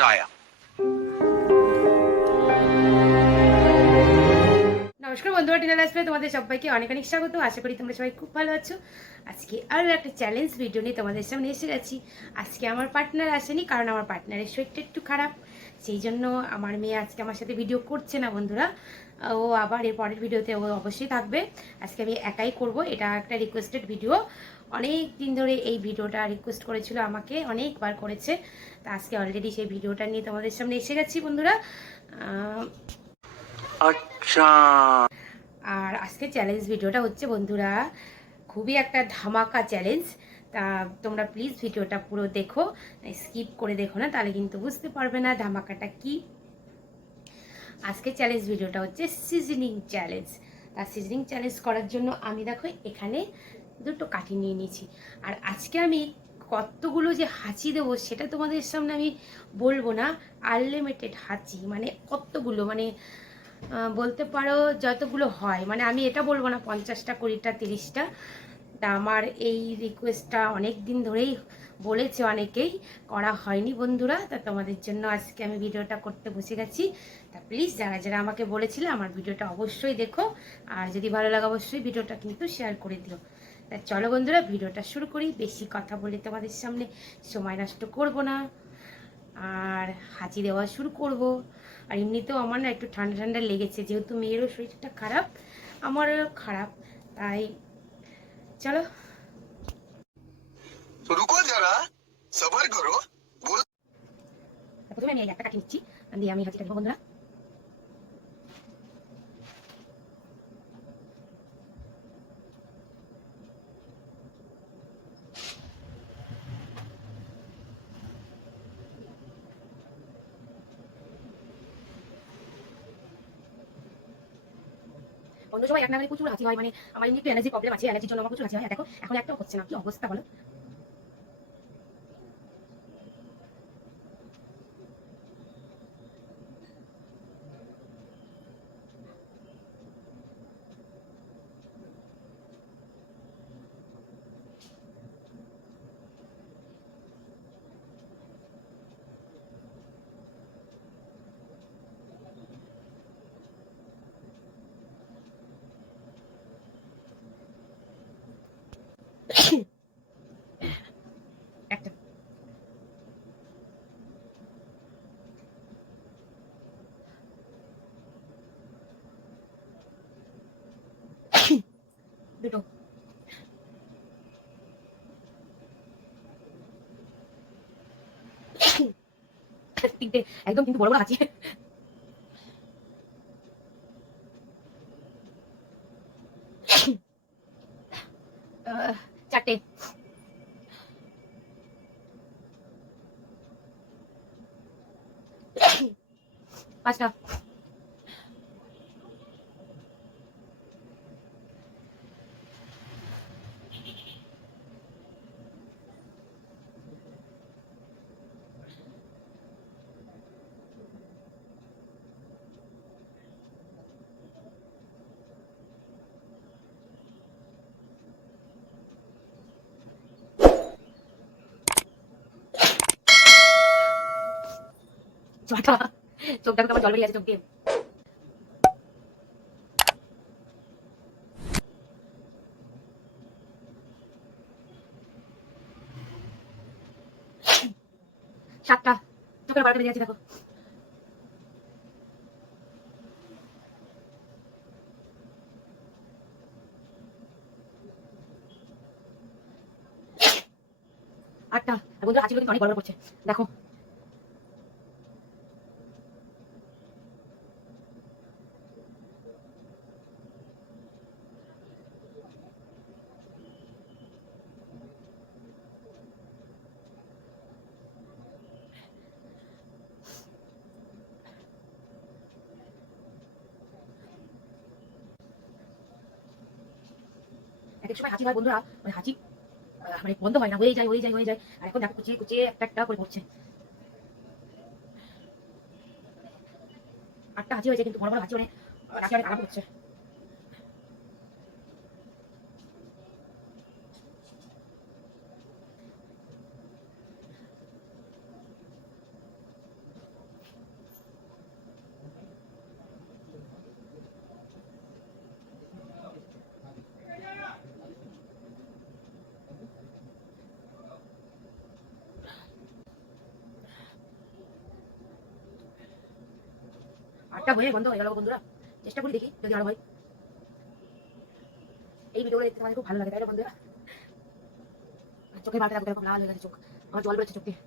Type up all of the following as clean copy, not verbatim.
मजा आया। নমস্কার বন্ধুরা, টিনা লাইফে তোমাদের সবাইকে অনেক অনেক স্বাগত। আশা করি তোমরা সবাই খুব ভালো আছো। আজকে আরও একটা চ্যালেঞ্জ ভিডিও নিয়ে তোমাদের সামনে এসে গেছি। আজকে আমার পার্টনার আসেনি, কারণ আমার পার্টনারের শরীরটা একটু খারাপ, সেই জন্য আমার মেয়ে আজকে আমার সাথে ভিডিও করছে না বন্ধুরা। ও আবার এর পরের ভিডিওতে ও অবশ্যই থাকবে। আজকে আমি একাই করব, এটা একটা রিকোয়েস্টেড ভিডিও। অনেক দিন ধরে এই ভিডিওটা রিকোয়েস্ট করেছিল আমাকে, অনেকবার করেছে। তা আজকে অলরেডি সেই ভিডিওটা নিয়ে তোমাদের সামনে এসে গেছি বন্ধুরা। अच्छा, আর আজকে চ্যালেঞ্জ ভিডিওটা হচ্ছে বন্ধুরা খুবই একটা ধামাকা চ্যালেঞ্জ। তা তোমরা প্লিজ ভিডিওটা পুরো দেখো, স্কিপ করে দেখো না, তাহলে কিন্তু বুঝতে পারবে না ধামাকাটা কি। আজকে চ্যালেঞ্জ ভিডিওটা হচ্ছে সিজনিং চ্যালেঞ্জ। তা সিজনিং চ্যালেঞ্জ করার জন্য আমি দেখো এখানে দুটো কাঠি নিয়ে নিয়েছি। আর আজকে আমি কতগুলো যে হাঁচি দেবো সেটা তোমাদের সামনে আমি বলবো না। আনলিমিটেড হাঁচি, মানে কতগুলো, মানে বলতে পারো যতগুলো হয়, মানে আমি এটা বলবো না 50টা 20টা 30টা। তা আমার এই রিকোয়েস্টটা অনেক দিন ধরেই বলেছে অনেকেই, করা হয়নি বন্ধুরা। তা তোমাদের জন্য আজকে আমি ভিডিওটা করতে বসে গেছি। তা প্লিজ যারা যারা আমাকে বলেছিলে আমার ভিডিওটা অবশ্যই দেখো, আর যদি ভালো লাগে অবশ্যই ভিডিওটা কিন্তু শেয়ার করে দিও। তা চলো বন্ধুরা ভিডিওটা শুরু করি। বেশি কথা বলে তোমাদের সামনে সময় নষ্ট করব না, আর হাঁচি দেওয়া শুরু করব। আর এমনিতেও আমার না একটু ঠান্ডা ঠান্ডা লেগেছে, যেহেতু মেয়েরও শরীরটা খারাপ, আমারও খারাপ, তাই চলো। तो रुको जरा, सबर करो। बोल প্রথমে আমি এই একটা কাটি নিচ্ছি, দিয়ে আমি হাঁচিটা দেবো বন্ধুরা। অন্য সময় এক নাগারে প্রচুর হাঁচি হয়, মানে আমার এমনি একটু এনার্জি প্রবলেম আছে, এনার্জির জন্য আমার প্রচুর হাঁচি হয়। দেখো এখন একটাও হচ্ছে না, কি অবস্থা বলো। একটা, দুটো, তিনটে, একদম কিন্তু বড় বড় হাঁচি। চারটে, পাঁচটা, ছটা। চোখটা তো আমার জল বেরিয়ে আছে চোখ দিয়ে। সাতটা, চোখের বারোটা বেরিয়ে আছে দেখো। আটটা। আর বন্ধুরা হাঁচিগুলো কিন্তু অনেক বড় বড় করছে দেখো। এক এক সময় হাঁচি হয় বন্ধুরা, মানে হাঁচি মানে বন্ধ হয় না, হয়ে যায় হয়ে যায় হয়ে যায়। আর এখন দেখো কুচিয়ে কুচিয়ে একটা একটা করে পড়ছে। আটটা হাঁচি হয়েছে, কিন্তু বড় বড় হাঁচি, মানে নাকে অনেক আরাম হচ্ছে। একটা হয়ে বন্ধ হয়ে গেল বন্ধুরা। চেষ্টা করি দেখি যদি আরো হয়। এই ভিডিওগুলো দেখতে আমার খুব ভালো লাগে, তাই না বন্ধুরা? চোখে বারটা দেখো এরকম লাল হয়ে গেছে চোখ, আমার জল বেরোচ্ছে চোখ দিয়ে।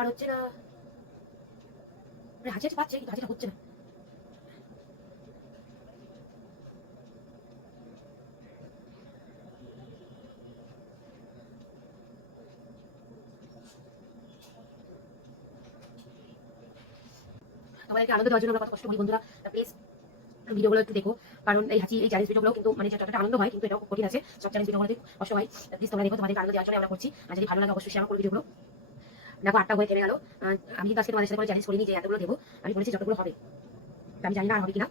আর হচ্ছে না, হাঁচি পাচ্ছে কিন্তু হাঁচিটা হচ্ছে না। তোমাদেরকে আনন্দ দেওয়ার জন্য আমরা কত কষ্ট করি বন্ধুরা, প্লিজ ভিডিওগুলো একটু দেখো। কারণ এই হাঁচি এই চ্যালেঞ্জ ভিডিওগুলো কিন্তু মানে যতটা আনন্দ হয় কিন্তু এটাও খুব কঠিন আছে, সব চ্যালেঞ্জ ভিডিওগুলোতে কষ্ট হয়। প্লিজ তোমরা দেখো, তোমাদের আনন্দ দেওয়ার জন্য আমরা করছি। আর যদি ভালো লাগে অবশ্যই শেয়ার করো ভিডিওগুলো। দেখো 8টা হয়ে থেমে গেল। আমি কিন্তু আজকে তোমাদের সাথে কোনো চ্যালেঞ্জ করিনি যে এতগুলো দেবো, আমি বলেছি যতগুলো হবে। আমি জানি না আর হবে কিনা।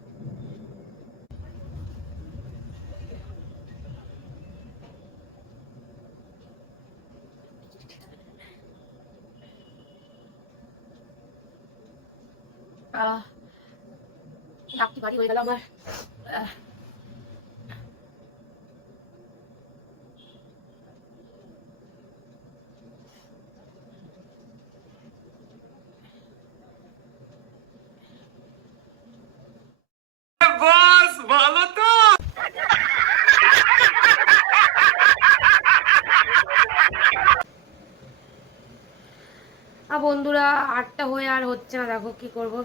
নাকটি ভারী হয়ে গেল আমার। বস ভালো তো। বন্ধুরা 8টা হয়ে আর হচ্ছে না, দেখো কি করবো।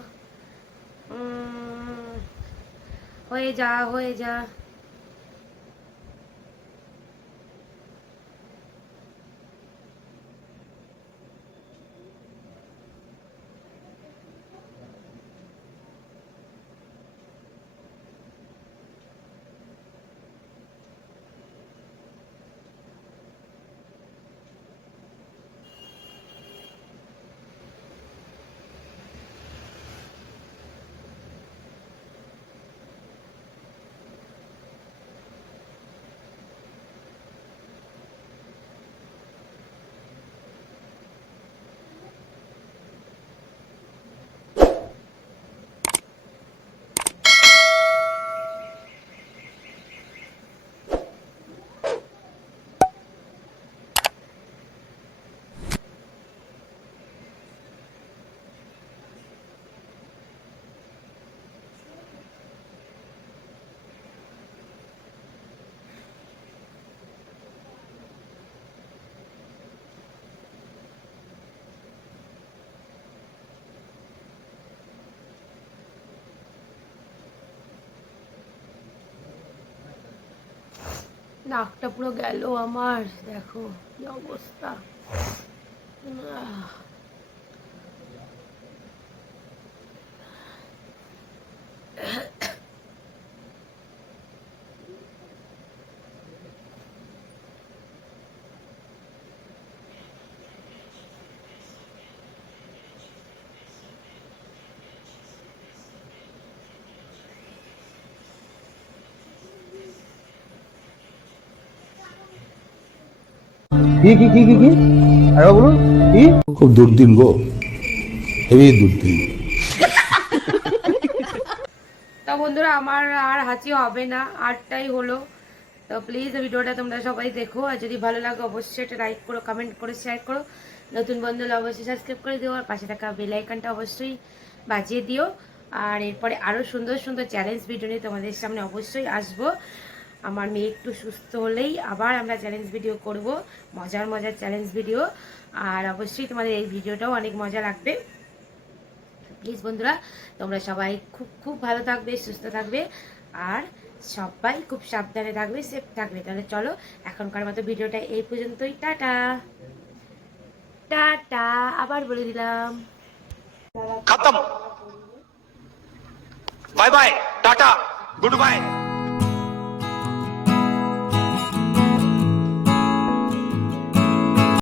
হয়ে যা হয়ে যা। নাকটা পুরো গেল আমার, দেখো কি অবস্থা। কি আরে বলুন কি? খুব দুর্দিন গো, হেভি দুর্দিন। তো বন্ধুরা আমার আর হাঁচি হবে না, 8টাই হলো। তো প্লিজ ভিডিওটা তোমরা সবাই দেখো, আর যদি ভালো লাগে অবশ্যই একটা লাইক করো, কমেন্ট করো, শেয়ার করো। নতুন বন্ধু হলে অবশ্যই সাবস্ক্রাইব করে দিও, আর পাশে থাকা বেল আইকনটা অবশ্যই বাজিয়ে দিও। আর এরপরে আরও সুন্দর সুন্দর চ্যালেঞ্জ ভিডিও নিয়ে তোমাদের সামনে অবশ্যই আসবো। আমার মেয়ে একটু সুস্থ হলেই আবার আমরা চ্যালেঞ্জ ভিডিও করব, মজার মজার চ্যালেঞ্জ ভিডিও। আর অবশ্যই তোমাদের এই ভিডিওটাও অনেক মজা লাগবে। প্লিজ বন্ধুরা তোমরা সবাই খুব খুব ভালো থাকবে, সুস্থ থাকবে, আর সবাই খুব সাবধানে থাকবে, সেফ থাকবে। তাহলে চলো এখনকার মতো ভিডিওটা এই পর্যন্তই। টাটা টাটা, আবার বলে দিলাম। खत्म। Bye bye tata good bye.